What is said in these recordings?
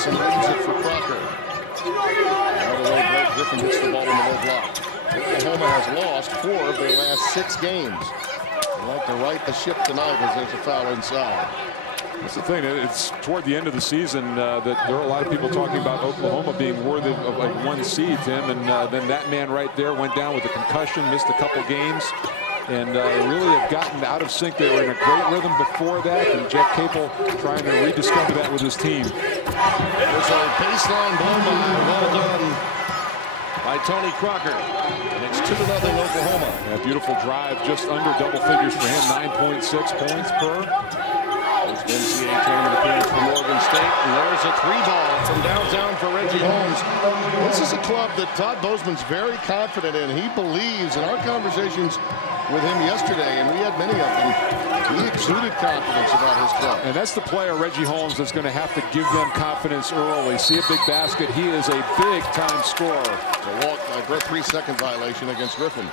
Johnson leaves it for Crocker. Out of the way, Blake Griffen gets the ball in the low block. Oklahoma has lost 4 of their last 6 games. They like to right the ship tonight as there's a foul inside. That's the thing. It's toward the end of the season that there are a lot of people talking about Oklahoma being worthy of like 1 seed, Tim, and then that man right there went down with a concussion, missed a couple games, and really have gotten out of sync. They were in a great rhythm before that, and Jeff Capel trying to rediscover that with his team. There's a baseline blow by, well done by Tony Crocker, and it's 2-0 Oklahoma. Yeah, beautiful drive, just under double figures for him, 9.6 points per. NCAA Tournament appearance for Morgan State, and there's a 3-ball from downtown for Reggie Holmes. This is a club that Todd Bozeman's very confident in. He believes, in our conversations with him yesterday, and we had many of them, he exuded confidence about his club. And that's the player, Reggie Holmes, that's going to have to give them confidence early. See a big basket. He is a big-time scorer. A walk, a 3-second violation against Griffen.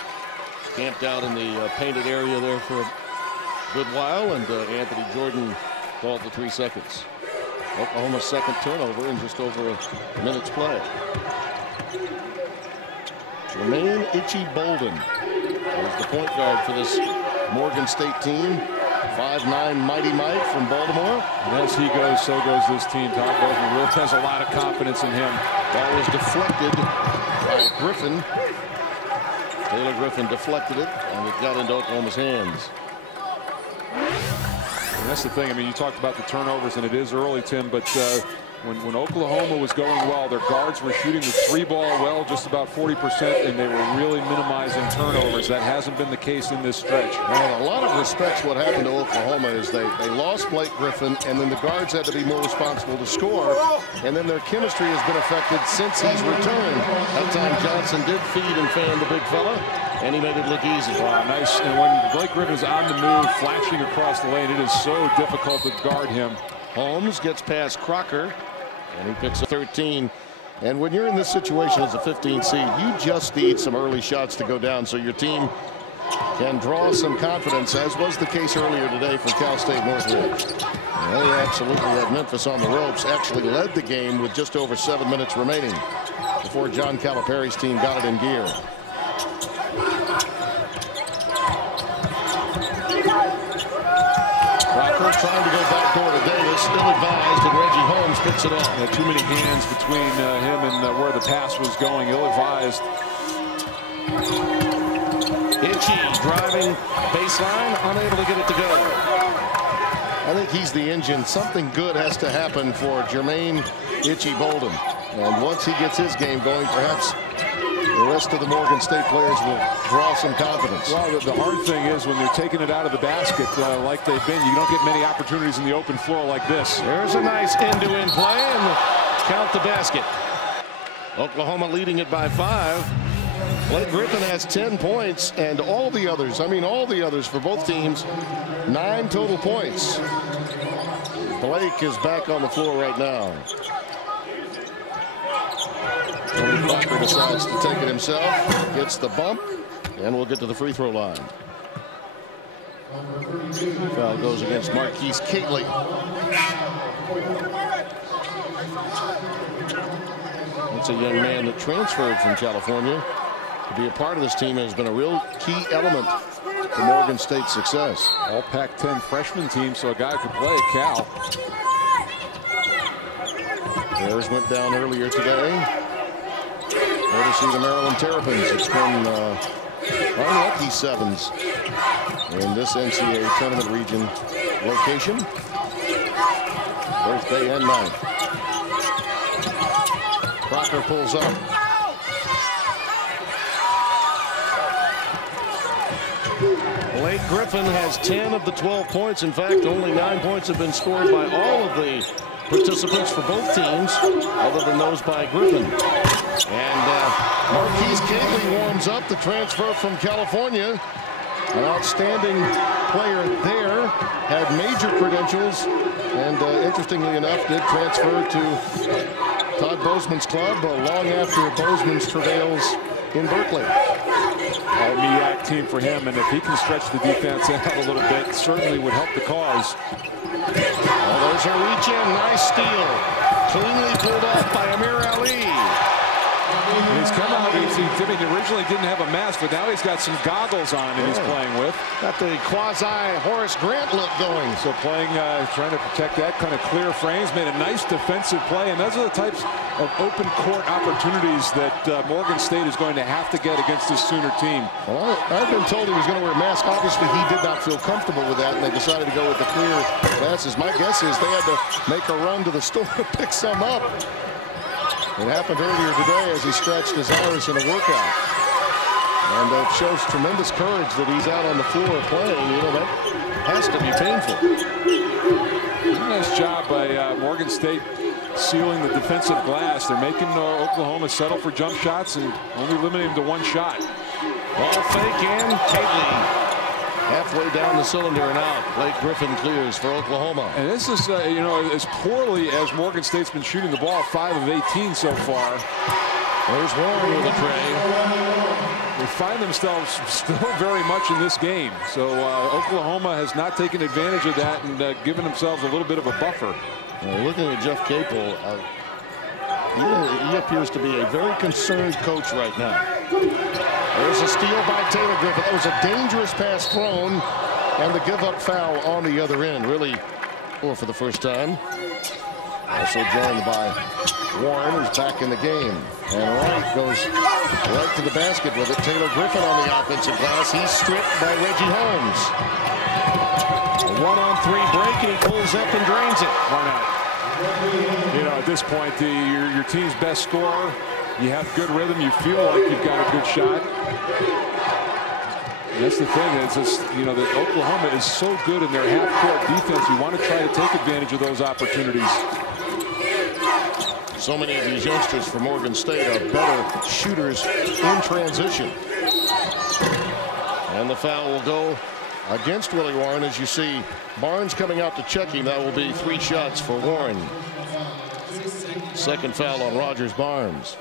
Camped out in the painted area there for a good while, and Anthony Jordan called the 3 seconds. Oklahoma's second turnover in just over a minute's play. Jermaine Itchy Bolden is the point guard for this Morgan State team. 5'9" Mighty Mike from Baltimore. And as he goes, so goes this team. Todd Bozeman really has a lot of confidence in him. Ball was deflected by Griffen. Taylor Griffen deflected it, and it got into Oklahoma's hands. And that's the thing. I mean, you talked about the turnovers, and it is early, Tim, but when Oklahoma was going well, their guards were shooting the 3-ball well, just about 40%, and they were really minimizing turnovers. That hasn't been the case in this stretch. Well, a lot of respects what happened to Oklahoma is they lost Blake Griffen, and then the guards had to be more responsible to score, and then their chemistry has been affected since he's returned. That time Johnson did feed and fan the big fella, and he made it look easy. Wow, nice. And when Blake Griffen is on the move, flashing across the lane, it is so difficult to guard him. Holmes gets past Crocker, and he picks up 13. And when you're in this situation as a 15 seed, you just need some early shots to go down so your team can draw some confidence, as was the case earlier today for Cal State Northridge. They absolutely had Memphis on the ropes, actually led the game with just over 7 minutes remaining before John Calipari's team got it in gear. Crocker trying to go backdoor to Davis, still advised, and Reggie Holmes picks it off. Yeah, too many hands between him and where the pass was going. Ill-advised. Itchy driving baseline, unable to get it to go. I think he's the engine. Something good has to happen for Jermaine Itchy Bolden. And once he gets his game going, perhaps the rest of the Morgan State players will draw some confidence. Well, the hard thing is when they're taking it out of the basket like they've been, you don't get many opportunities in the open floor like this. There's a nice end-to-end play, and count the basket. Oklahoma leading it by 5. Blake Griffen has 10 points, and all the others, I mean all the others for both teams, 9 total points. Blake is back on the floor right now. Crocker decides to take it himself, gets the bump, and we'll get to the free throw line. Foul goes against Marquise Catley. That's a young man that transferred from California to be a part of this team and has been a real key element to Morgan State's success. All Pac-10 freshman team, so a guy could play at Cal. Bears went down earlier today. Courtesy the Maryland Terrapins. It's been unlucky sevens in this NCAA Tournament region location. Both day and night. Crocker pulls up. Blake Griffen has 10 of the 12 points. In fact, only 9 points have been scored by all of the participants for both teams, other than those by Griffen. And Marquise Catley warms up, the transfer from California. An outstanding player there, had major credentials, and interestingly enough, did transfer to Todd Bozeman's club long after Bozeman's travails in Berkeley. All MEAC team for him, and if he can stretch the defense out a little bit, certainly would help the cause. Well, there's a reach in, nice steal. Cleanly pulled off by Amir Ali. And he's come out. He originally didn't have a mask, but now he's got some goggles on that he's playing with. Got the quasi Horace Grant look going. So playing, trying to protect that kind of clear frames, made a nice defensive play, and those are the types of open court opportunities that Morgan State is going to have to get against this Sooner team. Well, I've been told he was going to wear a mask. Obviously, he did not feel comfortable with that, and they decided to go with the clear glasses. My guess is they had to make a run to the store to pick some up. It happened earlier today as he scratched his iris in a workout. And it shows tremendous courage that he's out on the floor playing. You know, that has to be painful. Nice job by Morgan State sealing the defensive glass. They're making Oklahoma settle for jump shots and only limiting him to one shot. Ball fake in. Caitlin halfway down the cylinder and out. Blake Griffen clears for Oklahoma. And this is, you know, as poorly as Morgan State's been shooting the ball, 5 of 18 so far. There's Warren with a tray. They find themselves still very much in this game. So Oklahoma has not taken advantage of that and given themselves a little bit of a buffer. Looking at Jeff Capel, he appears to be a very concerned coach right now. There's a steal by Taylor Griffin. That was a dangerous pass thrown, and the give-up foul on the other end. Really, or for the first time. Also joined by Warren, who's back in the game. And Wright goes right to the basket with it. Taylor Griffin on the offensive glass. He's stripped by Reggie Holmes. A 1-on-3 break, and he pulls up and drains it. Why not? You know, at this point, your team's best scorer, you have good rhythm, you feel like you've got a good shot. And that's the thing, is just, you know, that Oklahoma is so good in their half-court defense. You want to try to take advantage of those opportunities. So many of these youngsters for Morgan State are better shooters in transition. And the foul will go against Willie Warren. As you see Barnes coming out to check him. That will be 3 shots for Warren. Second foul on Rogers Barnes.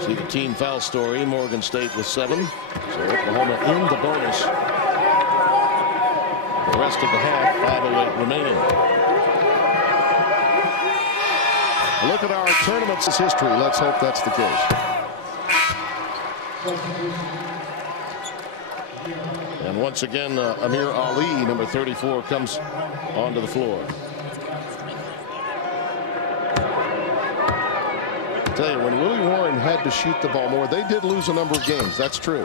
See the team foul story. Morgan State with 7. So Oklahoma in the bonus. The rest of the half, 5:08 remaining. Look at our tournament's history. Let's hope that's the case. And once again, Amir Ali, number 34, comes onto the floor. I tell you, when Willie Warren had to shoot the ball more, they did lose a number of games. That's true.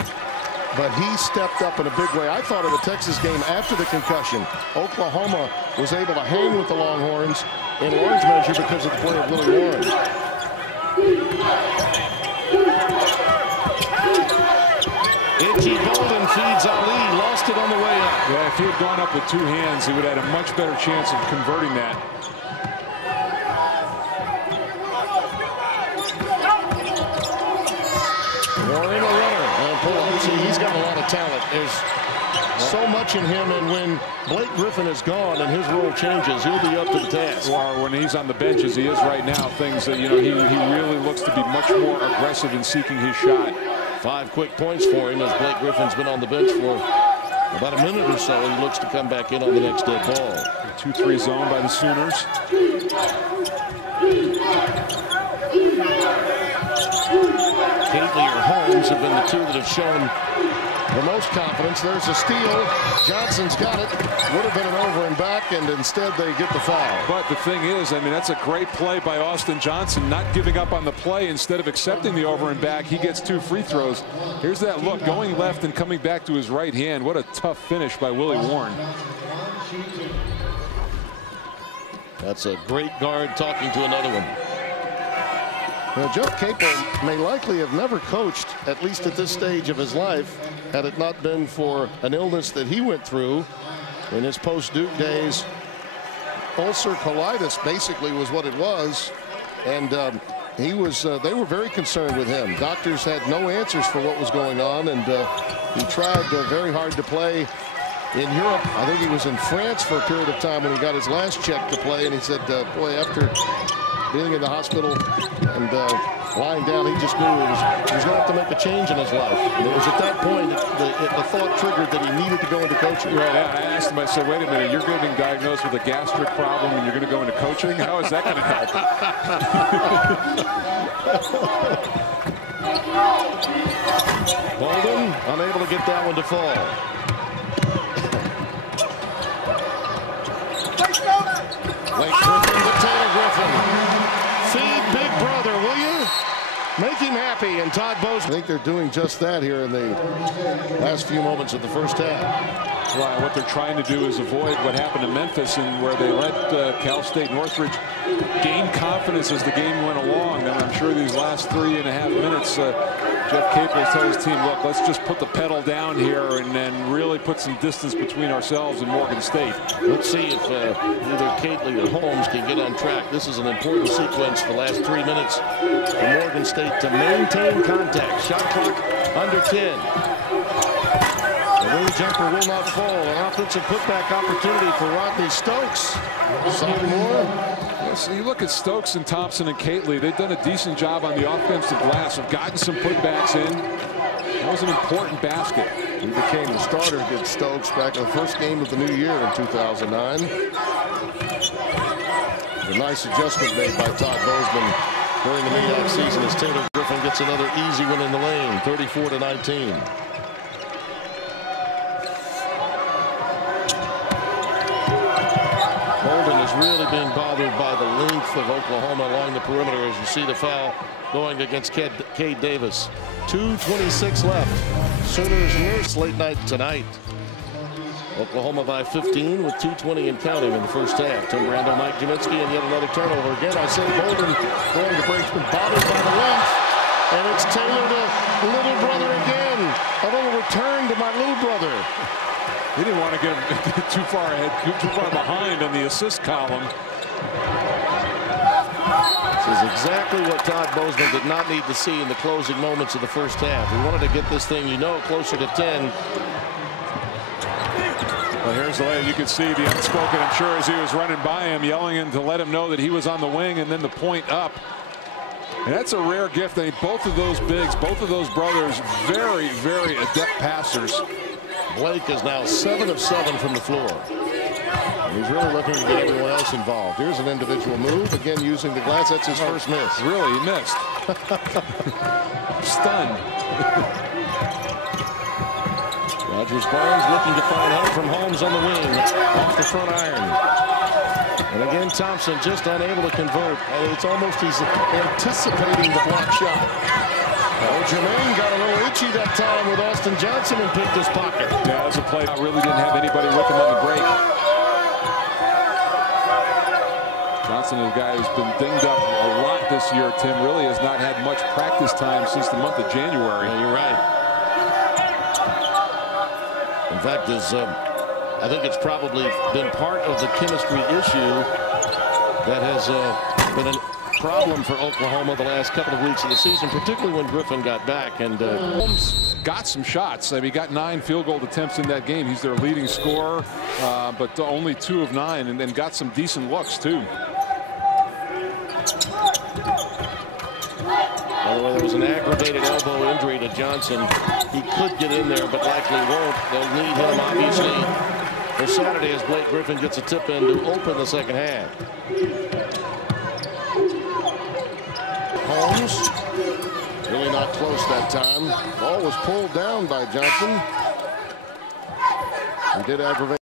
But he stepped up in a big way. I thought of the Texas game after the concussion. Oklahoma was able to hang with the Longhorns in large measure because of the play of Willie Warren. Itchy Bolden feeds Ali. Lost it on the way up. Yeah, if he had gone up with 2 hands, he would have had a much better chance of converting that. Warren a runner. And pull up. See, he's got a lot of talent. There's so much in him, and when Blake Griffen is gone and his role changes, he'll be up to the task. Or when he's on the bench as he is right now, things that, you know, he really looks to be much more aggressive in seeking his shot. 5 quick points for him as Blake Griffin's been on the bench for about a minute or so. He looks to come back in on the next dead ball. 2-3 zone by the Sooners. Caitlin or Holmes have been the 2 that have shown the most confidence. There's a steal. Johnson's got it. Would have been an over and back, and instead they get the foul. But the thing is, I mean, that's a great play by Austin Johnson, not giving up on the play. Instead of accepting the over and back, he gets 2 free throws. Here's that look, going left and coming back to his right hand. What a tough finish by Willie Warren. That's a great guard talking to another one. Now, Jeff Capel may likely have never coached, at least at this stage of his life, had it not been for an illness that he went through in his post-Duke days. Ulcer colitis basically was what it was, and he was. They were very concerned with him. Doctors had no answers for what was going on, and he tried very hard to play in Europe. I think he was in France for a period of time when he got his last check to play, and he said, boy, after being in the hospital and lying down, he just knew he was going to have to make a change in his life. And it was at that point that the thought triggered that he needed to go into coaching. Right, yeah, I asked him, I said, wait a minute, you're getting diagnosed with a gastric problem and you're going to go into coaching? How is that going to help? Bolden unable to get that one to fall. Blake Griffen to Taylor Griffen. Feed Big Brother, will you? Make him happy. And Todd Bozeman. I think they're doing just that here in the last few moments of the first half. Well, what they're trying to do is avoid what happened to Memphis, and where they let Cal State Northridge gain confidence as the game went along. And I'm sure these last 3.5 minutes, Jeff Capel told his team, look, let's just put the pedal down here and then really put some distance between ourselves and Morgan State. Let's see if either Catley or Holmes can get on track. This is an important sequence for the last 3 minutes for Morgan State to maintain contact. Shot clock under 10. The wing jumper will not fall. An offensive putback opportunity for Rodney Stokes. Sophomore. Yes, you look at Stokes and Thompson and Catley. They've done a decent job on the offensive glass. Have gotten some putbacks in. That was an important basket. He became the starter against Stokes back in the first game of the new year in 2009. A nice adjustment made by Todd Bozeman during the MEAC season as Taylor Griffen gets another easy one in the lane, 34-19. Bolden has really been bothered by the length of Oklahoma along the perimeter as you see the foul going against Cade Davis. 2:26 left. Sooners nurse late night tonight. Oklahoma by 15 with 2:20 and counting in the first half. Tim Randall, Mike Jaminski, and yet another turnover. Again, I say Bolden going to break, bothered by the length. And it's Taylor to little brother again. A little return to my little brother. He didn't want to get him too far ahead, too far behind on the assist column. This is exactly what Todd Bozeman did not need to see in the closing moments of the first half. He wanted to get this thing, closer to 10. Well, here's the way you could see the unspoken, I'm sure, as he was running by him, yelling him to let him know that he was on the wing, and then the point up. And that's a rare gift. I mean, both of those bigs, both of those brothers, very, very adept passers. Blake is now 7 of 7 from the floor. And he's really looking to get everyone else involved. Here's an individual move, again using the glass. That's his first miss. Really, he missed. Stunned. Rogers Barnes looking to find help from Holmes on the wing. Off the front iron. And again, Thompson just unable to convert. And it's almost he's anticipating the block shot. Oh, Jermaine got a little itchy that time with Austin Johnson and picked his pocket. Yeah, that was a play. I really didn't have anybody with him on the break. Johnson is a guy who's been dinged up a lot this year. Tim really has not had much practice time since the month of January. Yeah, you're right. In fact, I think it's probably been part of the chemistry issue that has been a problem for Oklahoma the last couple of weeks of the season, particularly when Griffen got back. And Holmes got some shots. I mean, he got 9 field goal attempts in that game. He's their leading scorer, but only 2 of 9, and then got some decent looks too. By the way, there was an aggravated elbow injury to Johnson. He could get in there, but likely won't. They'll need him, obviously, for Saturday as Blake Griffen gets a tip in to open the second half. Holmes, really not close that time. Ball was pulled down by Johnson. He did aggravate.